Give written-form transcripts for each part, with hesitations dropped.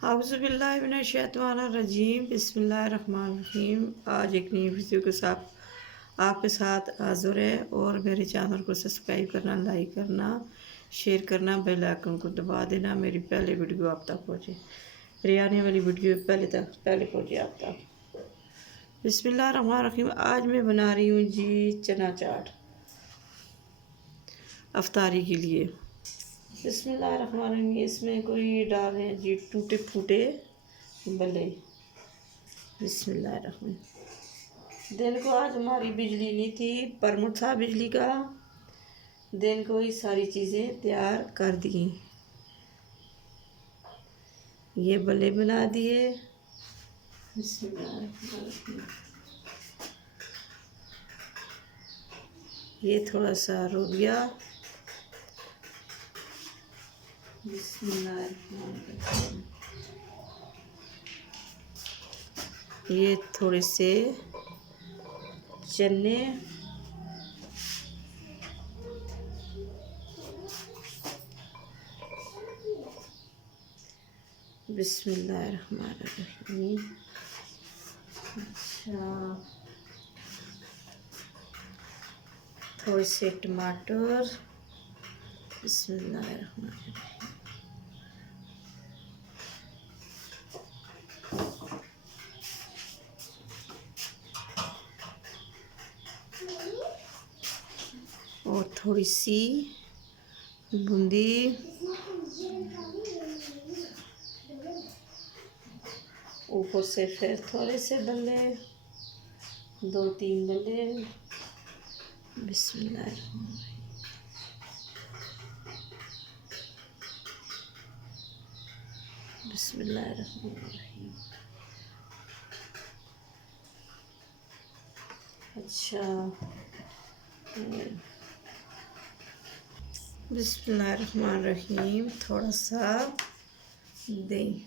औज़ुबिल्लाहिमिनश्शैतानिर्रजीम बिस्मिल्लाहिर्रहमानिर्रहीम। आज एक नई वीडियो के साथ आपके साथ हाज़िर है। और मेरे चैनल को सब्सक्राइब करना, लाइक करना, शेयर करना, बेल आइकन को दबा देना। मेरी पहले वीडियो आप तक पहुँचे, मेरी आने वाली वीडियो पहले पहुँचे आप तक। बिस्मिल्लाहिर्रहमानिर्रहीम। आज मैं बना रही हूँ जी चना चाट अफ्तारी के लिए। बिस्मिल्लाहिर्रहमानिर्रहीम। इसमें कोई डाल रहे हैं जी टूटे फूटे बल्ले। बिस्मिल्लाहिर्रहमानिर्रहीम। दिन को आज हमारी बिजली नहीं थी, परमुट था बिजली का। दिन को ही सारी चीज़ें तैयार कर दी। ये बल्ले बना दिए। बिस्मिल्लाहिर्रहमानिर्रहीम। ये थोड़ा सा रोबिया। बिस्मिल्लाहिर्रहमानिर्रहीम। ये थोड़े से चने। बिस्मिल्लाहिर्रहमानिर्रहीम। अच्छा, थोड़े से टमाटर। बिस्मिल्लाहिर्रहमानिर्रहीम। और थोड़ी सी बूंदी। ऊपर से फिर थोड़े से बल्ले, 2-3 बल्ले। बिस्मिल्लाहिर्रहमानिर्रहीम। बिस्मिल्लाहिर्रहमानिर्रहीम। अच्छा, बिस्मिल्लाहिर्रहमानिर्रहीम। थोड़ा सा दही।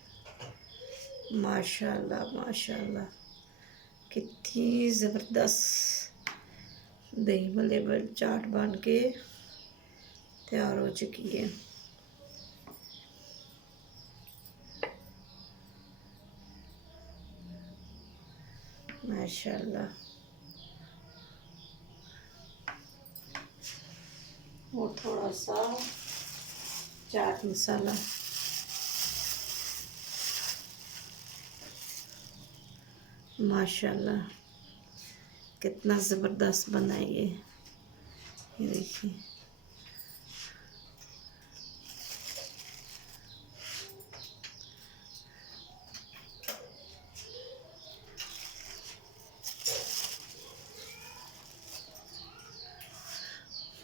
माशाल्लाह माशाल्लाह, कितनी ज़बरदस्त दही बल्ले चाट बन के तैयार हो चुकी है। माशाल्लाह। और थोड़ा सा चाट मसाला। माशाल्लाह, कितना ज़बरदस्त बना ये देखिए।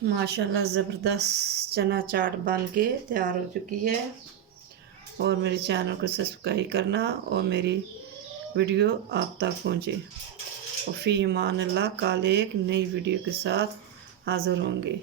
माशाल्लाह ज़बरदस्त चना चाट बन के तैयार हो चुकी है। और मेरे चैनल को सब्सक्राइब करना और मेरी वीडियो आप तक पहुँचे। और फ़ी अमान अल्लाह, कल एक नई वीडियो के साथ हाज़िर होंगे।